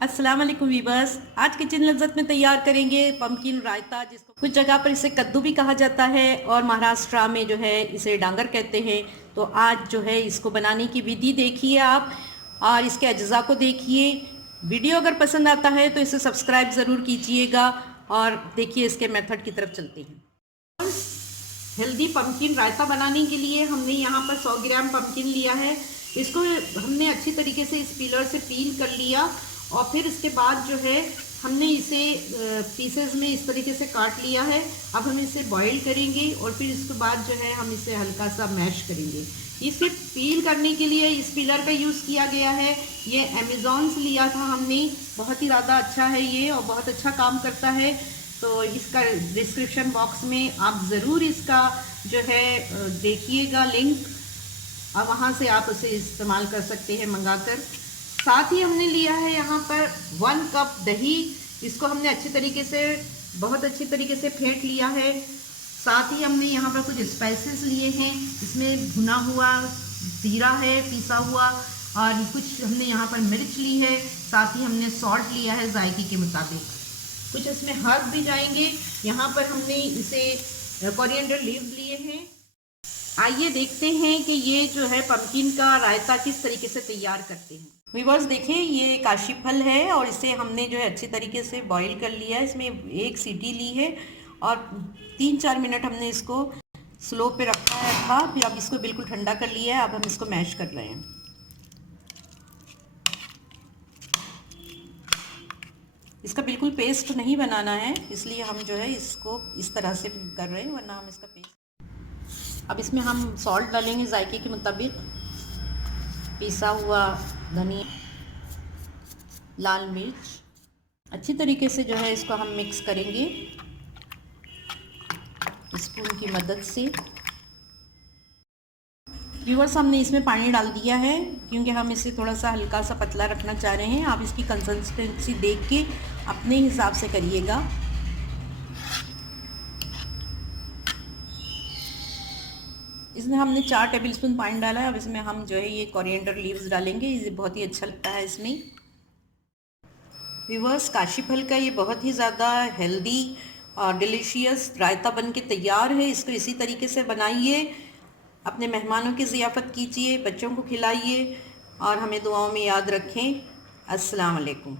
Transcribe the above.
अस्सलाम वालेकुम वीवर्स। आज किचन लज़्ज़त में तैयार करेंगे पम्पकिन रायता, जिसको कुछ जगह पर इसे कद्दू भी कहा जाता है और महाराष्ट्र में जो है इसे डांगर कहते हैं। तो आज जो है इसको बनाने की विधि देखिए आप और इसके अज्जा को देखिए। वीडियो अगर पसंद आता है तो इसे सब्सक्राइब ज़रूर कीजिएगा और देखिए इसके मेथड की तरफ चलते हैं। हेल्दी पम्पकिन रायता बनाने के लिए हमने यहाँ पर 100 ग्राम पम्पकिन लिया है। इसको हमने अच्छी तरीके से इस पीलर से पील कर लिया और फिर इसके बाद जो है हमने इसे पीसेस में इस तरीके से काट लिया है। अब हम इसे बॉईल करेंगे और फिर इसके बाद जो है हम इसे हल्का सा मैश करेंगे। इसे पील करने के लिए इस पीलर का यूज़ किया गया है। ये अमेज़ॉन से लिया था हमने, बहुत ही ज़्यादा अच्छा है ये और बहुत अच्छा काम करता है। तो इसका डिस्क्रिप्शन बॉक्स में आप ज़रूर इसका जो है देखिएगा लिंक, और वहाँ से आप उसे इस्तेमाल कर सकते हैं मंगाकर। साथ ही हमने लिया है यहाँ पर 1 कप दही। इसको हमने अच्छी तरीके से, बहुत अच्छी तरीके से फेंट लिया है। साथ ही हमने यहाँ पर कुछ स्पाइसेस लिए हैं। इसमें भुना हुआ जीरा है पिसा हुआ, और कुछ हमने यहाँ पर मिर्च ली है। साथ ही हमने सॉल्ट लिया है जायके के मुताबिक। कुछ इसमें हर्ब भी जाएंगे। यहाँ पर हमने इसे कोरिएंडर लीव्स लिए हैं। आइए देखते हैं कि ये जो है पम्पकिन का रायता किस तरीके से तैयार करते हैं। व्यूअर्स देखिए, ये काशी फल है और इसे हमने जो है अच्छी तरीके से बॉईल कर लिया है। इसमें 1 सीटी ली है और 3-4 मिनट हमने इसको स्लो पे रखा था। फिर अब इसको बिल्कुल ठंडा कर लिया है। अब हम इसको मैश कर रहे हैं। इसका बिल्कुल पेस्ट नहीं बनाना है, इसलिए हम जो है इसको इस तरह से कर रहे हैं, वरना हम इसका पेस्ट। अब इसमें हम सॉल्ट डालेंगे जायके के मुताबिक, पिसा हुआ धनिया, लाल मिर्च। अच्छी तरीके से जो है इसको हम मिक्स करेंगे स्पून की मदद से। व्यूअर्स, हमने इसमें पानी डाल दिया है क्योंकि हम इसे थोड़ा सा हल्का सा पतला रखना चाह रहे हैं। आप इसकी कंसिस्टेंसी देख के अपने हिसाब से करिएगा। इसमें हमने 4 टेबलस्पून पानी डाला है। अब इसमें हम जो है ये कोरिएंडर लीव्स डालेंगे। ये बहुत ही अच्छा लगता है इसमें। व्यूअर्स, काशी फल का ये बहुत ही ज़्यादा हेल्दी और डिलीशियस रायता बन के तैयार है। इसको इसी तरीके से बनाइए, अपने मेहमानों की ज़ियाफ़त कीजिए, बच्चों को खिलाइए और हमें दुआओं में याद रखें। अस्सलाम वालेकुम।